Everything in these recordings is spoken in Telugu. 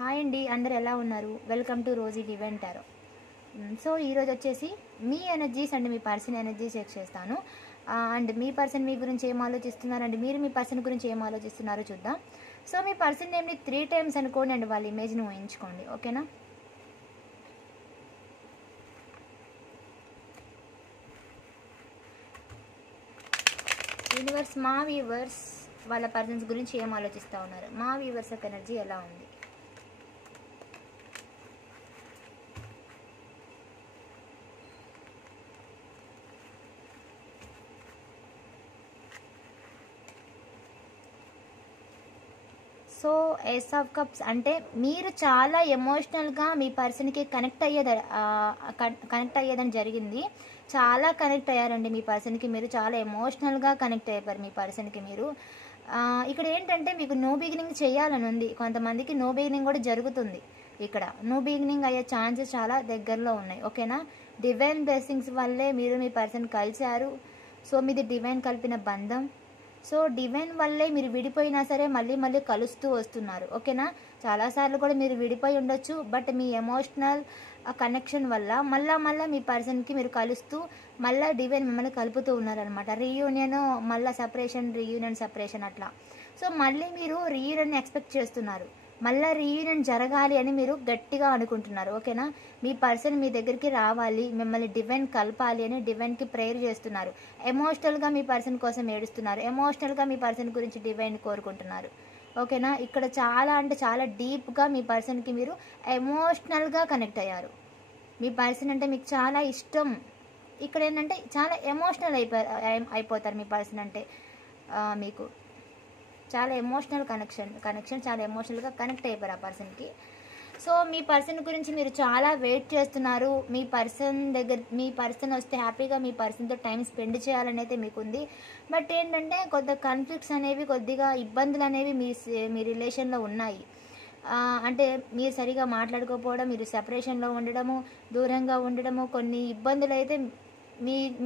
హాయ్ అండి, అందరు ఎలా ఉన్నారు? Welcome to Rosie divine tarot. So ఈరోజు వచ్చేసి మీ ఎనర్జీస్ అండ్ మీ పర్సన్ ఎనర్జీ చెక్ చేస్తాను. అండ్ మీ పర్సన్ మీ గురించి ఏం ఆలోచిస్తున్నారు అండ్ మీరు మీ పర్సన్ గురించి ఏం ఆలోచిస్తున్నారో చూద్దాం. సో మీ పర్సన్ నేమ్ని 3 times అనుకోండి అండ్ వాళ్ళ ఇమేజ్ని ఊహించుకోండి, ఓకేనా? యూనివర్స్, మా వ్యూవర్స్ వాళ్ళ పర్సన్స్ గురించి ఏం ఆలోచిస్తూ ఉన్నారు, మా వ్యూవర్స్ యొక్క ఎనర్జీ ఎలా ఉంది? సో ఏస్ ఆఫ్ కప్స్ అంటే మీరు చాలా ఎమోషనల్గా మీ పర్సన్కి కనెక్ట్ అయ్యేదని జరిగింది. చాలా కనెక్ట్ అయ్యారండి మీ పర్సన్కి. మీరు చాలా ఎమోషనల్గా కనెక్ట్ అయిపోయారు మీ పర్సన్కి మీరు. ఇక్కడ ఏంటంటే మీకు నో బిగినింగ్ చేయాలని ఉంది. కొంతమందికి నో బిగినింగ్ కూడా జరుగుతుంది. ఇక్కడ నో బిగినింగ్ అయ్యే ఛాన్సెస్ చాలా దగ్గరలో ఉన్నాయి, ఓకేనా? డివైన్ బ్లెస్సింగ్స్ వల్లే మీరు మీ పర్సన్ కలిశారు. సో మీది డివైన్ కలిపిన బంధం. సో డివైన్ వల్లే మీరు విడిపోయినా సరే మళ్ళీ మళ్ళీ కలుస్తూ వస్తున్నారు, ఓకేనా? చాలాసార్లు కూడా మీరు విడిపోయి ఉండొచ్చు, బట్ మీ ఎమోషనల్ కనెక్షన్ వల్ల మళ్ళా మీ పర్సన్కి మీరు కలుస్తూ మళ్ళీ డివైన్ మిమ్మల్ని కలుపుతూ ఉన్నారనమాట. రీయూనియన్, మళ్ళీ సపరేషన్, రీయూనియన్, సపరేషన్ అట్లా. సో మళ్ళీ మీరు రీయూనియన్ ఎక్స్పెక్ట్ చేస్తున్నారు. మళ్ళీ రీయూనియన్ జరగాలి అని మీరు గట్టిగా అనుకుంటున్నారు, ఓకేనా? మీ పర్సన్ మీ దగ్గరికి రావాలి, మిమ్మల్ని డివైన్ కలపాలి అని డివైన్కి ప్రేయర్ చేస్తున్నారు. ఎమోషనల్గా మీ పర్సన్ కోసం ఏడుస్తున్నారు. ఎమోషనల్గా మీ పర్సన్ గురించి డివైన్ కోరుకుంటున్నారు, ఓకేనా? ఇక్కడ చాలా అంటే చాలా డీప్గా మీ పర్సన్కి మీరు ఎమోషనల్గా కనెక్ట్ అయ్యారు. మీ పర్సన్ అంటే మీకు చాలా ఇష్టం. ఇక్కడ ఏంటంటే చాలా ఎమోషనల్ అయిపోతారు మీ పర్సన్ అంటే. మీకు చాలా ఎమోషనల్ కనెక్షన్ చాలా ఎమోషనల్గా కనెక్ట్ అయిపోయారు ఆ పర్సన్కి. సో మీ పర్సన్ గురించి మీరు చాలా వెయిట్ చేస్తున్నారు. మీ పర్సన్ వస్తే హ్యాపీగా మీ పర్సన్తో టైం స్పెండ్ చేయాలని అయితే మీకు ఉంది. బట్ ఏంటంటే కొద్దిగా కాన్ఫ్లిక్ట్స్ అనేవి, కొద్దిగా ఇబ్బందులు అనేవి మీ రిలేషన్లో ఉన్నాయి. అంటే మీరు సరిగా మాట్లాడుకోకపోవడం, మీరు సెపరేషన్లో ఉండడము, దూరంగా ఉండడము, కొన్ని ఇబ్బందులు అయితే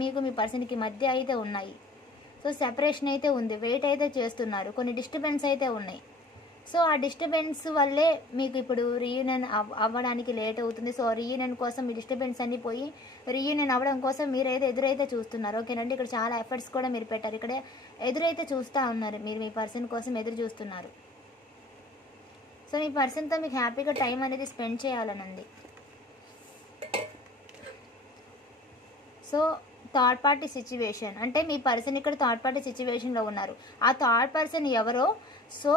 మీకు మీ పర్సన్కి మధ్య అయితే ఉన్నాయి. సో సెపరేషన్ అయితే ఉంది, వెయిట్ అయితే చేస్తున్నారు, కొన్ని డిస్టర్బెన్స్ అయితే ఉన్నాయి. సో ఆ డిస్టర్బెన్స్ వల్లే మీకు ఇప్పుడు రీయూనియన్ అవ్వడానికి లేట్ అవుతుంది. సో రీయూనియన్ కోసం మీ డిస్టర్బెన్స్ అన్నీ పోయి రీయూనియన్ అవ్వడం కోసం మీరైతే ఎదురైతే చూస్తున్నారు, ఓకేనండి? ఇక్కడ చాలా ఎఫర్ట్స్ కూడా మీరు పెట్టారు. ఇక్కడ ఎదురైతే చూస్తూ ఉన్నారు, మీరు మీ పర్సన్ కోసం ఎదురు చూస్తున్నారు. సో మీ పర్సన్తో మీకు హ్యాపీగా టైం అనేది స్పెండ్ చేయాలని ఉంది. సో థర్డ్ పార్టీ సిచ్యువేషన్ అంటే మీ పర్సన్ ఇక్కడ థర్డ్ పార్టీ సిచ్యువేషన్లో ఉన్నారు. ఆ థర్డ్ పర్సన్ ఎవరో సో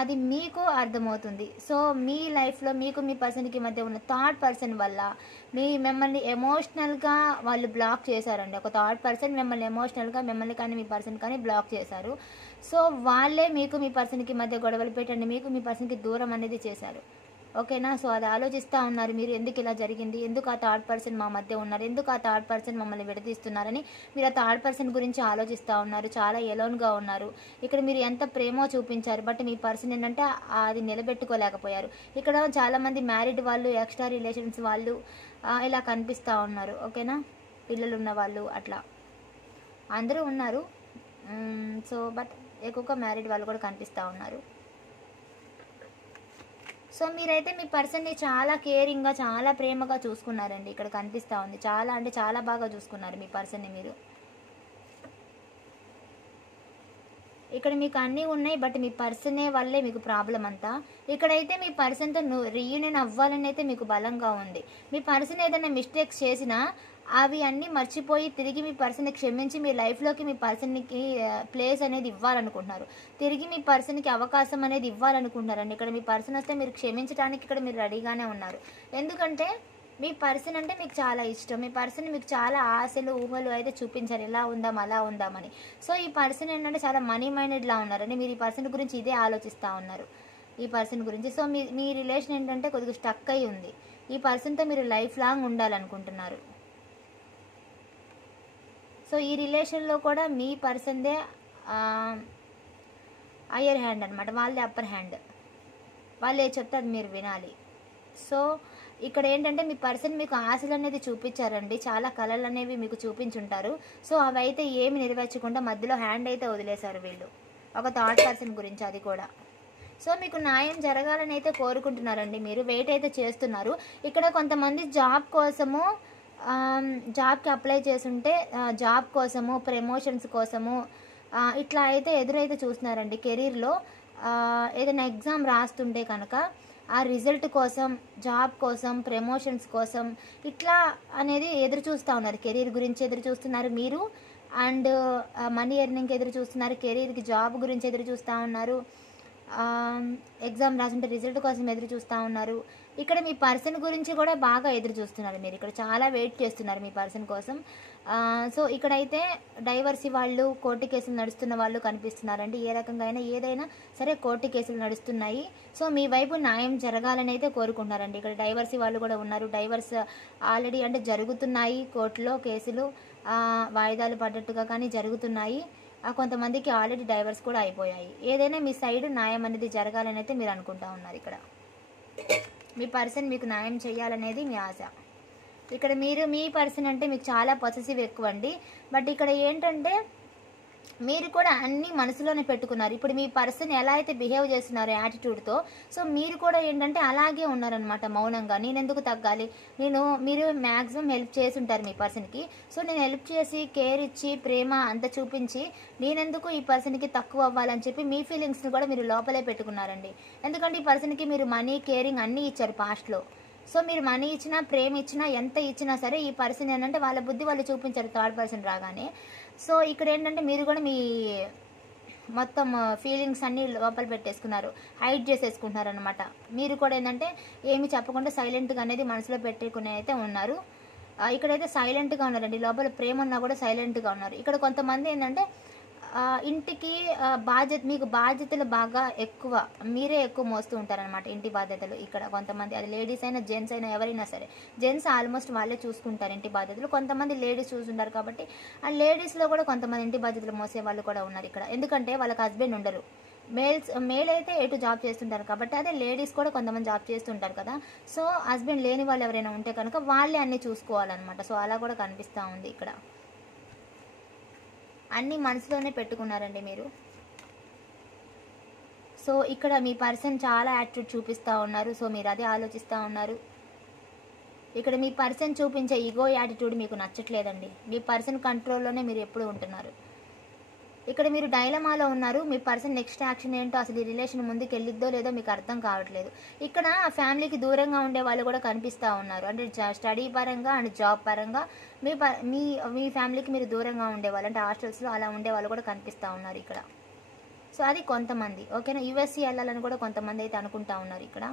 అది మీకు అర్థమవుతుంది. సో మీ లైఫ్లో మీకు మీ పర్సన్కి మధ్య ఉన్న థర్డ్ పర్సన్ వల్ల మిమ్మల్ని ఎమోషనల్గా వాళ్ళు బ్లాక్ చేశారండి. ఒక థర్డ్ పర్సన్ మిమ్మల్ని ఎమోషనల్గా, మిమ్మల్ని కానీ మీ పర్సన్ కానీ బ్లాక్ చేశారు. సో వాళ్ళే మీకు మీ పర్సన్కి మధ్య గొడవలు పెట్టండి, మీకు మీ పర్సన్కి దూరం అనేది చేశారు, ఓకేనా? సో అది ఆలోచిస్తూ ఉన్నారు, మీరు ఎందుకు ఇలా జరిగింది, ఎందుకు ఆ థర్డ్ పర్సన్ మా మధ్య ఉన్నారు, ఎందుకు ఆ థర్డ్ పర్సన్ మమ్మల్ని విడదీస్తున్నారని మీరు ఆ థర్డ్ పర్సన్ గురించి ఆలోచిస్తూ ఉన్నారు. చాలా ఎలోన్గా ఉన్నారు. ఇక్కడ మీరు ఎంత ప్రేమో చూపించారు, బట్ మీ పర్సన్ ఏంటంటే అది నిలబెట్టుకోలేకపోయారు. ఇక్కడ చాలామంది మ్యారీడ్ వాళ్ళు, ఎక్స్ట్రా రిలేషన్స్ వాళ్ళు ఇలా కనిపిస్తూ ఉన్నారు, ఓకేనా? పిల్లలు ఉన్న వాళ్ళు అట్లా అందరూ ఉన్నారు. సో బట్ ఎక్కువగా మ్యారీడ్ వాళ్ళు కూడా కనిపిస్తూ ఉన్నారు. సో మీరైతే మీ పర్సన్ని చాలా కేరింగ్గా, చాలా ప్రేమగా చూసుకున్నారండి. ఇక్కడ కనిపిస్తూ ఉంది, చాలా అంటే చాలా బాగా చూసుకున్నారు మీ పర్సన్ని మీరు. ఇక్కడ మీకు అన్నీ ఉన్నాయి, బట్ మీ పర్సనే వల్లే మీకు ప్రాబ్లం అంతా. ఇక్కడైతే మీ పర్సన్తో రీయూనియన్ అవ్వాలని అయితే మీకు బలంగా ఉంది. మీ పర్సన్ ఏదైనా మిస్టేక్స్ చేసినా అవి అన్నీ మర్చిపోయి తిరిగి మీ పర్సన్ని క్షమించి మీ లైఫ్లోకి మీ పర్సన్కి ప్లేస్ అనేది ఇవ్వాలనుకుంటున్నారు. తిరిగి మీ పర్సన్కి అవకాశం అనేది ఇవ్వాలనుకుంటున్నారండి. ఇక్కడ మీ పర్సన్ వస్తే మీరు క్షమించడానికి ఇక్కడ మీరు రెడీగానే ఉన్నారు. ఎందుకంటే మీ పర్సన్ అంటే మీకు చాలా ఇష్టం. మీ పర్సన్ మీకు చాలా ఆశలు, ఊహలు అయితే చూపించారు, ఇలా ఉందాం అలా ఉందామని. సో ఈ పర్సన్ ఏంటంటే చాలా మనీ మైండెడ్లా ఉన్నారండి. మీరు ఈ పర్సన్ గురించి ఇదే ఆలోచిస్తూ ఉన్నారు, ఈ పర్సన్ గురించి. సో మీ రిలేషన్ ఏంటంటే కొద్దిగా స్టక్ అయి ఉంది. ఈ పర్సన్తో మీరు లైఫ్ లాంగ్ ఉండాలనుకుంటున్నారు. సో ఈ రిలేషన్లో కూడా మీ పర్సన్దే హయ్యర్ హ్యాండ్ అనమాట, వాళ్ళే అప్పర్ హ్యాండ్. వాళ్ళు ఏ చెప్తే అది మీరు వినాలి. సో ఇక్కడ ఏంటంటే మీ పర్సన్ మీకు ఆశలు అనేది చూపించారండి, చాలా కళలు అనేవి మీకు చూపించుంటారు. సో అవి అయితే ఏమి నెరవేర్చకుండా మధ్యలో హ్యాండ్ అయితే వదిలేశారు వీళ్ళు, ఒక థర్డ్ పర్సన్ గురించి. అది కూడా సో మీకు న్యాయం జరగాలని అయితే కోరుకుంటున్నారండి. మీరు వెయిట్ అయితే చేస్తున్నారు. ఇక్కడ కొంతమంది జాబ్ కోసము జాబ్కి అప్లై చేసుంటే జాబ్ కోసము, ప్రమోషన్స్ కోసము ఇట్లా అయితే ఎదురైతే చూస్తున్నారండి. కెరీర్లో ఏదైనా ఎగ్జామ్ రాస్తుంటే కనుక ఆ రిజల్ట్ కోసం, జాబ్ కోసం, ప్రమోషన్స్ కోసం ఇట్లా అనేది ఎదురు చూస్తూ ఉన్నారు. కెరీర్ గురించి ఎదురు చూస్తున్నారు మీరు, అండ్ మనీ ఎర్నింగ్కి ఎదురు చూస్తున్నారు, కెరీర్కి జాబ్ గురించి ఎదురు చూస్తూ ఉన్నారు, ఎగ్జామ్ రాసుంటే రిజల్ట్ కోసం ఎదురు చూస్తూ ఉన్నారు. ఇక్కడ మీ పర్సన్ గురించి కూడా బాగా ఎదురు చూస్తున్నారు. మీరు ఇక్కడ చాలా వెయిట్ చేస్తున్నారు మీ పర్సన్ కోసం. సో ఇక్కడైతే డైవర్సీ వాళ్ళు, కోర్టు కేసులు నడుస్తున్న వాళ్ళు కనిపిస్తున్నారండి. ఏ రకంగా అయినా ఏదైనా సరే కోర్టు కేసులు నడుస్తున్నాయి. సో మీ వైపు న్యాయం జరగాలని అయితే కోరుకుంటున్నారండి. ఇక్కడ డైవర్సీ వాళ్ళు కూడా ఉన్నారు. డైవర్స్ ఆల్రెడీ అంటే జరుగుతున్నాయి, కోర్టులో కేసులు వాయిదాలు పడ్డట్టుగా కానీ జరుగుతున్నాయి. కొంతమందికి ఆల్రెడీ డైవర్స్ కూడా అయిపోయాయి. ఏదైనా మీ సైడ్ న్యాయం అనేది జరగాలని అయితే మీరు అనుకుంటా ఉన్నారు. ఇక్కడ మీ పర్సన్ మీకు న్యాయం చేయాలనేది మీ ఆశ. ఇక్కడ మీ పర్సన్ అంటే మీకు చాలా పొసెసివ్ ఎక్కువ అండి. బట్ ఇక్కడ ఏంటంటే మీరు కూడా అన్నీ మనసులోనే పెట్టుకున్నారు. ఇప్పుడు మీ పర్సన్ ఎలా అయితే బిహేవ్ చేస్తున్నారు యాటిట్యూడ్తో, సో మీరు కూడా ఏంటంటే అలాగే ఉన్నారనమాట మౌనంగా. నేను ఎందుకు తగ్గాలి, మీరు మ్యాక్సిమం హెల్ప్ చేసి ఉంటారు మీ పర్సన్కి. సో నేను హెల్ప్ చేసి, కేర్ ఇచ్చి, ప్రేమ అంత చూపించి నేనెందుకు ఈ పర్సన్కి తక్కువ అవ్వాలని చెప్పి మీ ఫీలింగ్స్ని కూడా మీరు లోపలే పెట్టుకున్నారండి. ఎందుకంటే ఈ పర్సన్కి మీరు మనీ, కేరింగ్ అన్నీ ఇచ్చారు పాస్ట్లో. సో మీరు మనీ ఇచ్చినా, ప్రేమ ఇచ్చినా, ఎంత ఇచ్చినా సరే ఈ పర్సన్ ఏంటంటే వాళ్ళ బుద్ధి వాళ్ళు చూపించారు థర్డ్ పర్సన్ రాగానే. సో ఇక్కడ ఏంటంటే మీరు కూడా మీ మొత్తం ఫీలింగ్స్ అన్నీ లోపల పెట్టేసుకున్నారు, హైడ్ చేసేసుకుంటున్నారు అనమాట. మీరు కూడా ఏంటంటే ఏమి చెప్పకుండా సైలెంట్గా అనేది మనసులో పెట్టుకునే అయితే ఉన్నారు. ఇక్కడైతే సైలెంట్గా ఉన్నారండి. లోపల ప్రేమ ఉన్నా కూడా సైలెంట్గా ఉన్నారు. ఇక్కడ కొంతమంది ఏంటంటే ఇంటికి మీకు బాధ్యతలు బాగా ఎక్కువ, మీరే ఎక్కువ మోస్తూ ఉంటారనమాట ఇంటి బాధ్యతలు. ఇక్కడ కొంతమంది, అది లేడీస్ అయినా జెంట్స్ అయినా ఎవరైనా సరే, జెంట్స్ ఆల్మోస్ట్ వాళ్ళే చూసుకుంటారు ఇంటి బాధ్యతలు. కొంతమంది లేడీస్ చూసుకుంటారు కాబట్టి ఆ లేడీస్లో కూడా కొంతమంది ఇంటి బాధ్యతలు మోసే వాళ్ళు కూడా ఉన్నారు ఇక్కడ. ఎందుకంటే వాళ్ళకి హస్బెండ్ ఉండరు. మేల్ అయితే ఎటు జాబ్ చేస్తుంటారు కాబట్టి, అదే లేడీస్ కూడా కొంతమంది జాబ్ చేస్తుంటారు కదా. సో హస్బెండ్ లేని వాళ్ళు ఎవరైనా ఉంటే కనుక వాళ్ళే అన్నీ చూసుకోవాలన్నమాట. సో అలా కూడా కనిపిస్తూ ఉంది ఇక్కడ. అన్నీ మనసులోనే పెట్టుకున్నారండి మీరు. సో ఇక్కడ మీ పర్సన్ చాలా యాటిట్యూడ్ చూపిస్తూ ఉన్నారు. సో మీరు అదే ఆలోచిస్తూ ఉన్నారు. ఇక్కడ మీ పర్సన్ చూపించే ఈగో యాటిట్యూడ్ మీకు నచ్చట్లేదండి. మీ పర్సన్ కంట్రోల్లోనే మీరు ఎప్పుడు ఉంటున్నారు. ఇక్కడ మీరు డైలమాలో ఉన్నారు. మీ పర్సన్ నెక్స్ట్ యాక్షన్ ఏంటో, అసలు ఈ రిలేషన్ ముందుకు వెళ్ళిద్దో లేదో మీకు అర్థం కావట్లేదు. ఇక్కడ ఫ్యామిలీకి దూరంగా ఉండే వాళ్ళు కూడా కనిపిస్తూ ఉన్నారు. అంటే స్టడీ పరంగా అండ్ జాబ్ పరంగా మీ ఫ్యామిలీకి మీరు దూరంగా ఉండేవాళ్ళు, అంటే హాస్టల్స్లో అలా ఉండే వాళ్ళు కూడా కనిపిస్తూ ఉన్నారు ఇక్కడ. సో అది కొంతమంది. ఓకేనా, యూఎస్సీ వెళ్ళాలని కూడా కొంతమంది అయితే అనుకుంటా ఉన్నారు ఇక్కడ.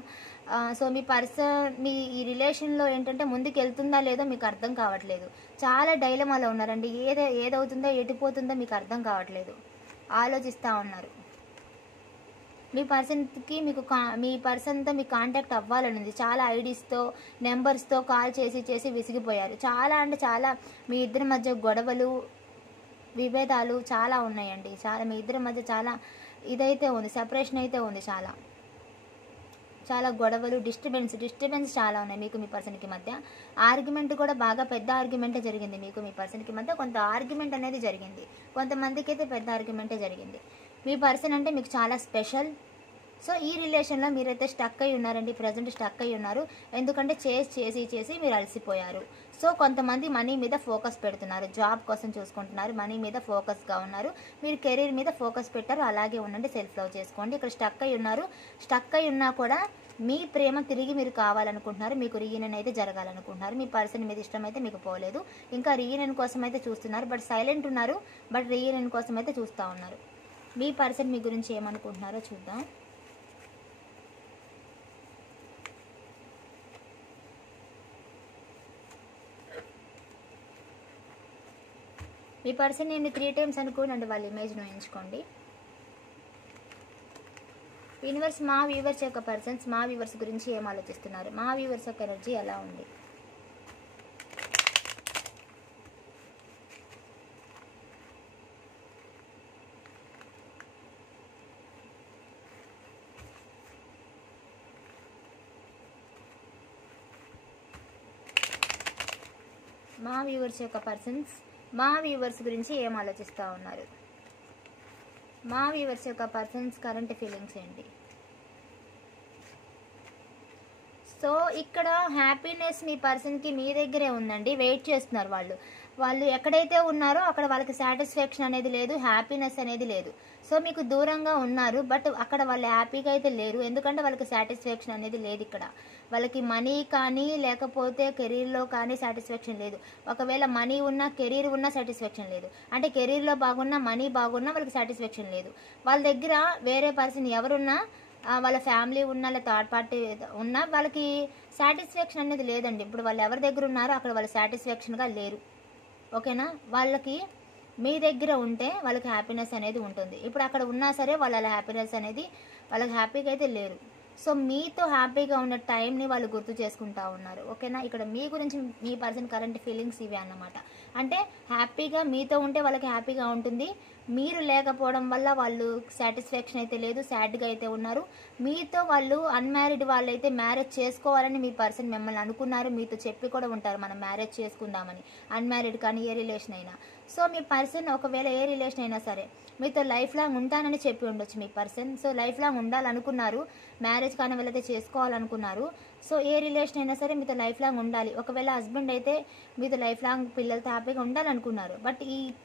సో మీ పర్సన్ ఈ రిలేషన్లో ఏంటంటే ముందుకు వెళ్తుందా లేదో మీకు అర్థం కావట్లేదు. చాలా డైలమాలో ఉన్నారండి. ఏదవుతుందో ఎటుపోతుందో మీకు అర్థం కావట్లేదు, ఆలోచిస్తూ ఉన్నారు. మీ పర్సన్తో మీకు కాంటాక్ట్ అవ్వాలని ఉంది. చాలా ఐడీస్తో, నెంబర్స్తో కాల్ చేసి విసిగిపోయారు. చాలా అంటే చాలా మీ ఇద్దరి మధ్య గొడవలు, విభేదాలు చాలా ఉన్నాయండి. మీ ఇద్దరి మధ్య చాలా ఇదైతే ఉంది, సెపరేషన్ అయితే ఉంది. చాలా గొడవలు, డిస్టర్బెన్స్ చాలా ఉన్నాయి మీకు మీ పర్సన్కి మధ్య. ఆర్గ్యుమెంట్ కూడా బాగా పెద్ద ఆర్గ్యుమెంటే జరిగింది మీకు మీ పర్సన్కి మధ్య. కొంత ఆర్గ్యుమెంట్ అనేది జరిగింది, కొంతమందికి అయితే పెద్ద ఆర్గ్యుమెంటే జరిగింది. మీ పర్సన్ అంటే మీకు చాలా స్పెషల్. సో ఈ రిలేషన్లో మీరైతే స్టక్ అయి ఉన్నారండి. ప్రజెంట్ స్టక్ అయి ఉన్నారు. ఎందుకంటే చేసి మీరు అలసిపోయారు. సో కొంతమంది మనీ మీద ఫోకస్ పెడుతున్నారు, జాబ్ కోసం చూసుకుంటున్నారు, మనీ మీద ఫోకస్గా ఉన్నారు. మీరు కెరీర్ మీద ఫోకస్ పెట్టారు. అలాగే ఉండండి, సెల్ఫ్ లవ్ చేసుకోండి. ఇక్కడ స్టక్ అయి ఉన్నారు. స్టక్ అయి ఉన్నా కూడా మీ ప్రేమ తిరిగి మీరు కావాలనుకుంటున్నారు. మీకు రీయూనియన్ అయితే జరగాలనుకుంటున్నారు. మీ పర్సన్ మీద ఇష్టం అయితే మీకు పోలేదు. ఇంకా రీయూనియన్ కోసం అయితే చూస్తున్నారు. బట్ సైలెంట్ ఉన్నారు. బట్ రీయూనియన్ కోసం అయితే చూస్తూ ఉన్నారు. మీ పర్సన్ మీ గురించి ఏమనుకుంటున్నారో చూద్దాం. మీ పర్సన్ నేను 3 times అనుకోనండి, వాళ్ళ ఇమేజ్ను ఎంచుకోండి. యూనివర్స్ మా వ్యూవర్స్ యొక్క పర్సన్స్ మా వ్యూవర్స్ గురించి ఏం ఆలోచిస్తున్నారు, మా వ్యూవర్స్ యొక్క ఎనర్జీ ఎలా ఉంది. మా వ్యూవర్స్ యొక్క పర్సన్స్ మా వ్యూవర్స్ గురించి ఏం ఆలోచిస్తూ ఉన్నారు. మా వ్యూవర్స్ యొక్క పర్సన్స్ కరెంట్ ఫీలింగ్స్ ఏంటి. సో ఇక్కడ హ్యాపీనెస్ మీ పర్సన్కి మీ దగ్గరే ఉందండి. వెయిట్ చేస్తున్నారు వాళ్ళు. వాళ్ళు ఎక్కడైతే ఉన్నారో అక్కడ వాళ్ళకి సాటిస్ఫాక్షన్ అనేది లేదు, హ్యాపీనెస్ అనేది లేదు. సో మీకు దూరంగా ఉన్నారు, బట్ అక్కడ వాళ్ళు హ్యాపీగా అయితే లేరు. ఎందుకంటే వాళ్ళకి సాటిస్ఫాక్షన్ అనేది లేదు ఇక్కడ. వాళ్ళకి మనీ కానీ లేకపోతే కెరీర్లో కానీ సాటిస్ఫాక్షన్ లేదు. ఒకవేళ మనీ ఉన్నా కెరీర్ ఉన్నా సాటిస్ఫాక్షన్ లేదు. అంటే కెరీర్లో బాగున్నా మనీ బాగున్నా వాళ్ళకి సాటిస్ఫాక్షన్ లేదు. వాళ్ళ దగ్గర వేరే పర్సన్ ఎవరున్నా, వాళ్ళ ఫ్యామిలీ ఉన్నా లేదా థర్డ్ పార్టీ ఉన్నా వాళ్ళకి సాటిస్ఫాక్షన్ అనేది లేదండి. ఇప్పుడు వాళ్ళు ఎవరి దగ్గర ఉన్నారో అక్కడ వాళ్ళు సాటిస్ఫాక్షన్గా లేరు. ఓకేనా? వాళ్ళకి మీ దగ్గర ఉంటే వాళ్ళకి హ్యాపీనెస్ అనేది ఉంటుంది. ఇప్పుడు అక్కడ ఉన్నా సరే వాళ్ళ హ్యాపీనెస్ అనేది వాళ్ళకి హ్యాపీగా అయితే లేరు. సో మీతో హ్యాపీగా ఉన్న టైంని వాళ్ళు గుర్తు చేసుకుంటా ఉన్నారు. ఓకేనా? ఇక్కడ మీ గురించి మీ పర్సన్ కరెంట్ ఫీలింగ్స్ ఇవే అన్నమాట. అంటే హ్యాపీగా మీతో ఉంటే వాళ్ళకి హ్యాపీగా ఉంటుంది, మీరు లేకపోవడం వల్ల వాళ్ళు సాటిస్ఫాక్షన్ అయితే లేదు, సాడ్గా అయితే ఉన్నారు. మీతో వాళ్ళు అన్మ్యారీడ్ వాళ్ళైతే మ్యారేజ్ చేసుకోవాలని మీ పర్సన్ మిమ్మల్ని అనుకున్నారు, మీతో చెప్పి కూడా ఉంటారు మనం మ్యారేజ్ చేసుకుందామని, అన్మ్యారీడ్ కానీ ఏ రిలేషన్ అయినా. సో మీ పర్సన్ ఒకవేళ ఏ రిలేషన్ అయినా సరే మీతో లైఫ్ లాంగ్ ఉంటానని చెప్పి ఉండొచ్చు మీ పర్సన్. సో లైఫ్ లాంగ్ ఉండాలనుకున్నారు, మ్యారేజ్ కానీ వాళ్ళైతే చేసుకోవాలనుకున్నారు. సో ఏ రిలేషన్ అయినా సరే మీతో లైఫ్ లాంగ్ ఉండాలి. ఒకవేళ హస్బెండ్ అయితే మీతో లైఫ్ లాంగ్ పిల్లలతో హ్యాపీగా ఉండాలనుకున్నారు. బట్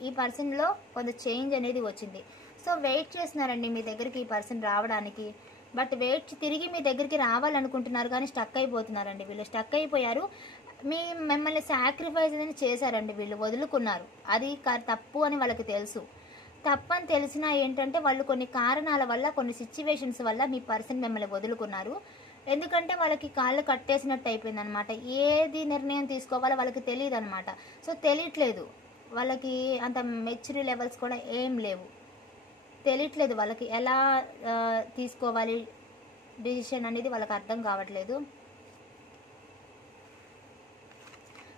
ఈ పర్సన్లో కొంత చేంజ్ అనేది వచ్చింది. సో వెయిట్ చేస్తున్నారండి మీ దగ్గరికి ఈ పర్సన్ రావడానికి. బట్ తిరిగి మీ దగ్గరికి రావాలనుకుంటున్నారు కానీ స్టక్ అయిపోతున్నారండి. వీళ్ళు స్టక్ అయిపోయారు. మిమ్మల్ని సాక్రిఫైస్ అనేది చేశారండి. వీళ్ళు వదులుకున్నారు. అది తప్పు అని వాళ్ళకి తెలుసు. తప్పని తెలిసినా ఏంటంటే వాళ్ళు కొన్ని కారణాల వల్ల, కొన్ని సిచ్యువేషన్స్ వల్ల మీ పర్సన్ మిమ్మల్ని వదులుకున్నారు. ఎందుకంటే వాళ్ళకి కాళ్ళు కట్టేసినట్టు అయిపోయింది అనమాట. ఏది నిర్ణయం తీసుకోవాలో వాళ్ళకి తెలియదు అనమాట. సో తెలియట్లేదు వాళ్ళకి, అంత మెచ్యూరిటీ లెవెల్స్ కూడా ఏం లేవు. తెలియట్లేదు వాళ్ళకి ఎలా తీసుకోవాలి డిసిషన్ అనేది వాళ్ళకి అర్థం కావట్లేదు.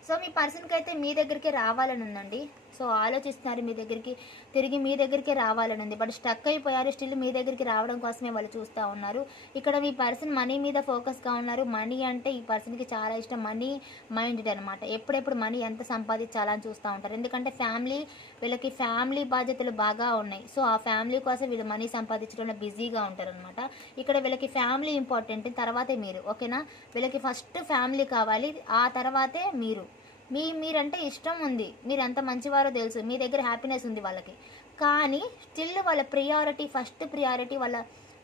సో మీ పర్సన్కి అయితే మీ దగ్గరికి రావాలని ఉందండి. సో ఆలోచిస్తున్నారు తిరిగి మీ దగ్గరికి రావాలని ఉంది. బట్ స్టక్ అయిపోయారు. స్టిల్ మీ దగ్గరికి రావడం కోసమే వాళ్ళు చూస్తూ ఉన్నారు. ఇక్కడ మీ పర్సన్ మనీ మీద ఫోకస్గా ఉన్నారు. మనీ అంటే ఈ పర్సన్కి చాలా ఇష్టం. మనీ మైండెడ్ అనమాట. ఎప్పుడెప్పుడు మనీ ఎంత సంపాదించాలని చూస్తూ ఉంటారు. ఎందుకంటే వీళ్ళకి ఫ్యామిలీ బాధ్యతలు బాగా ఉన్నాయి. సో ఆ ఫ్యామిలీ కోసం వీళ్ళు మనీ సంపాదించడంలో బిజీగా ఉంటారు అనమాట. ఇక్కడ వీళ్ళకి ఫ్యామిలీ ఇంపార్టెంట్, తర్వాతే మీరు. ఓకేనా? వీళ్ళకి ఫస్ట్ ఫ్యామిలీ కావాలి, ఆ తర్వాతే మీరు. మీరంటే ఇష్టం ఉంది, మీరు ఎంత మంచివారో తెలుసు, మీ దగ్గర హ్యాపీనెస్ ఉంది వాళ్ళకి. కానీ స్టిల్ వాళ్ళ ఫస్ట్ ప్రియారిటీ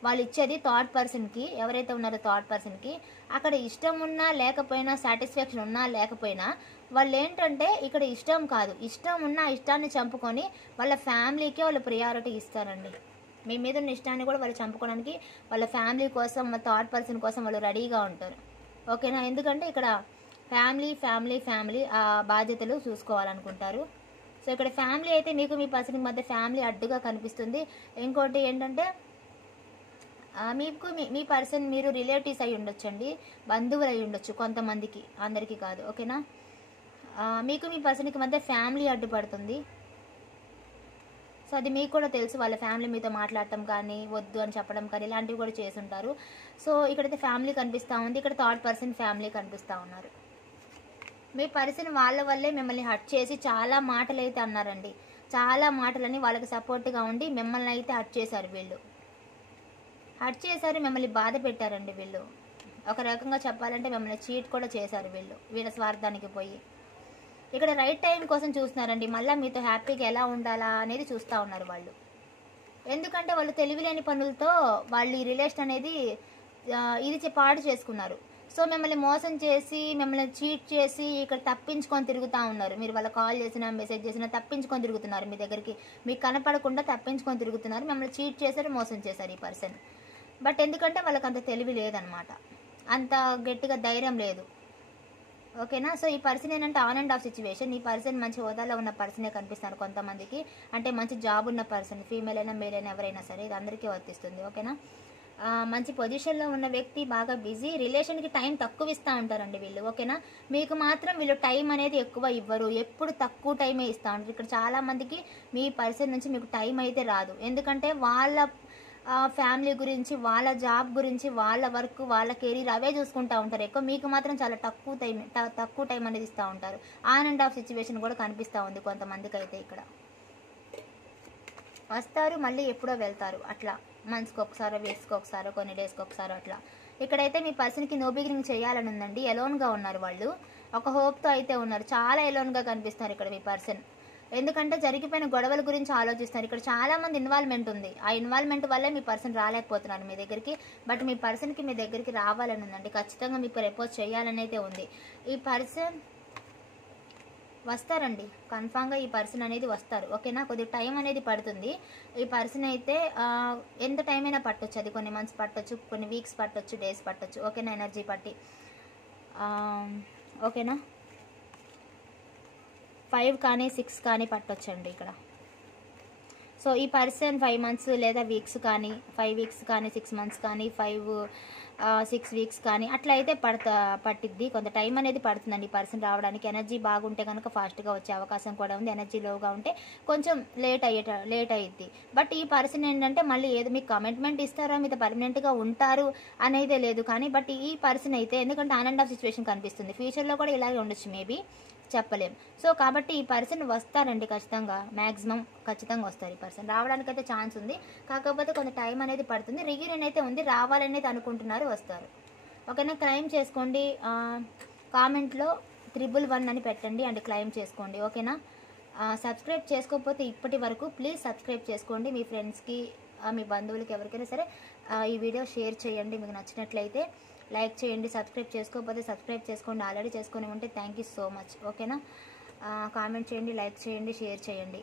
వాళ్ళు ఇచ్చేది థర్డ్ పర్సన్కి. ఎవరైతే ఉన్నారో థర్డ్ పర్సన్కి అక్కడ ఇష్టం ఉన్నా లేకపోయినా, సాటిస్ఫాక్షన్ ఉన్నా లేకపోయినా, వాళ్ళు ఏంటంటే ఇక్కడ ఇష్టం కాదు, ఇష్టం ఉన్నా ఇష్టాన్ని చంపుకొని వాళ్ళ ఫ్యామిలీకే వాళ్ళు ప్రియారిటీ ఇస్తారండి. మీ మీద ఉన్న ఇష్టాన్ని కూడా వాళ్ళు చంపుకోవడానికి వాళ్ళ ఫ్యామిలీ కోసం, థర్డ్ పర్సన్ కోసం వాళ్ళు రెడీగా ఉంటారు. ఓకేనా? ఎందుకంటే ఇక్కడ ఫ్యామిలీ ఆ బాధ్యతలు చూసుకోవాలనుకుంటారు. సో ఇక్కడ ఫ్యామిలీ అయితే మీకు మీ పర్సన్కి మధ్య ఫ్యామిలీ అడ్డుగా కనిపిస్తుంది. ఇంకోటి ఏంటంటే మీ పర్సన్ మీరు రిలేటివ్స్ అయి ఉండొచ్చండి, బంధువులు అయి ఉండొచ్చు కొంతమందికి, అందరికీ కాదు. ఓకేనా? మీకు మీ పర్సన్కి మధ్య ఫ్యామిలీ అడ్డుపడుతుంది. సో అది మీకు కూడా తెలుసు. వాళ్ళ ఫ్యామిలీ మీతో మాట్లాడటం కానీ, వద్దు అని చెప్పడం కానీ, ఇలాంటివి కూడా చేసుంటారు. సో ఇక్కడైతే ఫ్యామిలీ కనిపిస్తూ ఉంది. ఇక్కడ థర్డ్ పర్సన్ ఫ్యామిలీ కనిపిస్తూ ఉన్నారు. మీ పర్సన్ వాళ్ళ వల్లే మిమ్మల్ని హర్ట్ చేసి చాలా మాటలు అయితే అన్నారండి. చాలా మాటలని వాళ్ళకి సపోర్ట్గా ఉండి మిమ్మల్ని అయితే హర్ట్ చేశారు. మిమ్మల్ని బాధ పెట్టారండి. వీళ్ళు ఒక రకంగా చెప్పాలంటే మిమ్మల్ని చీట్ కూడా చేశారు. వీళ్ళ స్వార్థానికి పోయి ఇక్కడ రైట్ టైం కోసం చూస్తున్నారండి. మళ్ళీ మీతో హ్యాపీగా ఎలా ఉండాలా అనేది చూస్తూ ఉన్నారు వాళ్ళు. ఎందుకంటే వాళ్ళు తెలివిలేని పనులతో వాళ్ళు ఈ రిలేషన్ అనేది పాడు చేసుకున్నారు. సో మిమ్మల్ని మోసం చేసి, మిమ్మల్ని చీట్ చేసి ఇక్కడ తప్పించుకొని తిరుగుతూ ఉన్నారు. మీరు వాళ్ళ కాల్ చేసినా, మెసేజ్ చేసినా తప్పించుకొని తిరుగుతున్నారు. మీ దగ్గరికి మీకు కనపడకుండా తప్పించుకొని తిరుగుతున్నారు. మిమ్మల్ని చీట్ చేశారు, మోసం చేశారు ఈ పర్సన్. బట్ ఎందుకంటే వాళ్ళకి అంత తెలివి లేదనమాట, అంత గట్టిగా ధైర్యం లేదు. ఓకేనా? సో ఈ పర్సన్ ఏంటంటే ఆన్ అండ్ ఆఫ్ సిచ్యువేషన్. ఈ పర్సన్ మంచి హోదాలో ఉన్న పర్సనే కనిపిస్తారు కొంతమందికి. అంటే మంచి జాబ్ ఉన్న పర్సన్, ఫీమేల్ అయినా మేల్ అయినా ఎవరైనా సరే, ఇది అందరికీ వర్తిస్తుంది. ఓకేనా? మంచి పొజిషన్లో ఉన్న వ్యక్తి, బాగా బిజీ, రిలేషన్కి టైం తక్కువ ఇస్తూ ఉంటారండి వీళ్ళు. ఓకేనా? మీకు మాత్రం వీళ్ళు టైం అనేది ఎక్కువ ఇవ్వరు, ఎప్పుడు తక్కువ టైమే ఇస్తూ ఉంటారు. ఇక్కడ చాలామందికి మీ పర్సన్ నుంచి మీకు టైం అయితే రాదు. ఎందుకంటే వాళ్ళ ఫ్యామిలీ గురించి, వాళ్ళ జాబ్ గురించి, వాళ్ళ వర్క్, వాళ్ళ కెరీర్ అవే చూసుకుంటూ ఉంటారు ఎక్కువ. మీకు మాత్రం చాలా తక్కువ టైం అనేది ఇస్తూ ఉంటారు. ఆన్ అండ్ ఆఫ్ సిచ్యువేషన్ కూడా కనిపిస్తూ ఉంది కొంతమందికి అయితే. ఇక్కడ వస్తారు, మళ్ళీ ఎప్పుడో వెళ్తారు. అట్లా మంత్స్కి ఒకసారో, వీక్స్కి ఒకసారో, కొన్ని డేస్కి ఒకసారో అట్లా ఇక్కడైతే మీ పర్సన్కి నో బిగినింగ్ చేయాలని ఉందండి. ఎలోన్గా ఉన్నారు వాళ్ళు, ఒక హోప్తో అయితే ఉన్నారు. చాలా ఎలోన్గా కనిపిస్తున్నారు ఇక్కడ మీ పర్సన్. ఎందుకంటే జరిగిపోయిన గొడవల గురించి ఆలోచిస్తున్నారు. ఇక్కడ చాలా మంది ఇన్వాల్వ్మెంట్ ఉంది. ఆ ఇన్వాల్వ్మెంట్ వల్లే మీ పర్సన్ రాలేకపోతున్నారు మీ దగ్గరికి. బట్ మీ పర్సన్కి మీ దగ్గరికి రావాలని ఉందండి. ఖచ్చితంగా మీకు ప్రపోజ్ చేయాలని అయితే ఉంది. ఈ పర్సన్ వస్తారండి, కన్ఫామ్గా ఈ పర్సన్ అనేది వస్తారు. ఓకేనా, కొద్దిగా టైం అనేది పడుతుంది. ఈ పర్సన్ అయితే ఎంత టైం అయినా పట్టొచ్చు. అది కొన్ని మంత్స్ పట్టొచ్చు, కొన్ని వీక్స్ పట్టొచ్చు, డేస్ పట్టొచ్చు. ఓకేనా, ఎనర్జీ పట్టి. ఓకేనా, 5 కానీ 6 కానీ పట్టొచ్చండి ఇక్కడ. సో ఈ పర్సన్ 5 మంత్స్ లేదా వీక్స్ కానీ, 5 వీక్స్ కానీ, 6 మంత్స్ కానీ, 6 వీక్స్ కానీ అట్లా అయితే పట్టిద్ది. కొంత టైం అనేది పడుతుందండి ఈ పర్సన్ రావడానికి. ఎనర్జీ బాగుంటే కనుక ఫాస్ట్గా వచ్చే అవకాశం కూడా ఉంది. ఎనర్జీ లోగా ఉంటే కొంచెం లేట్ అయ్యిద్ది. బట్ ఈ పర్సన్ ఏంటంటే మళ్ళీ ఏదో మీకు కమిట్మెంట్ ఇస్తారో మీద పర్మనెంట్గా ఉంటారు అనేది లేదు. కానీ బట్ ఈ పర్సన్ అయితే ఎందుకంటే ఆన్ అండ్ ఆఫ్ సిచ్యువేషన్ కనిపిస్తుంది. ఫ్యూచర్లో కూడా ఇలాగే ఉండొచ్చు, మేబీ చెప్పలేం. సో కాబట్టి ఈ పర్సన్ వస్తారండి ఖచ్చితంగా, మ్యాక్సిమం ఖచ్చితంగా వస్తారు. ఈ పర్సన్ రావడానికి అయితే ఛాన్స్ ఉంది. కాకపోతే కొంత టైం అనేది పడుతుంది. రియూనియన్ అయితే ఉంది, రావాలనేది అనుకుంటున్నారు, వస్తారు. ఓకేనా, క్లెయిమ్ చేసుకోండి. కామెంట్లో 111 అని పెట్టండి అండ్ క్లెయిమ్ చేసుకోండి. ఓకేనా, సబ్స్క్రైబ్ చేసుకోకపోతే ఇప్పటి వరకు ప్లీజ్ సబ్స్క్రైబ్ చేసుకోండి. మీ ఫ్రెండ్స్కి, మీ బంధువులకి ఎవరికైనా సరే ఈ వీడియో షేర్ చేయండి. మీకు నచ్చినట్లయితే లైక్ చేయండి. సబ్స్క్రైబ్ చేసుకోకపోతే సబ్స్క్రైబ్ చేసుకోండి. ఆల్రెడీ చేసుకొని ఉంటే థ్యాంక్ యూ సో మచ్. ఓకేనా, కామెంట్ చేయండి, లైక్ చేయండి, షేర్ చేయండి.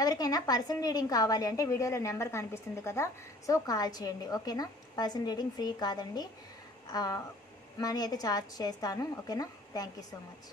ఎవరికైనా పర్సనల్ రీడింగ్ కావాలి అంటే వీడియోలో నెంబర్ కనిపిస్తుంది కదా, సో కాల్ చేయండి. ఓకేనా, పర్సనల్ రీడింగ్ ఫ్రీ కాదండి, మనీ అయితే ఛార్జ్ చేస్తాను. ఓకేనా, థ్యాంక్ యూ సో మచ్.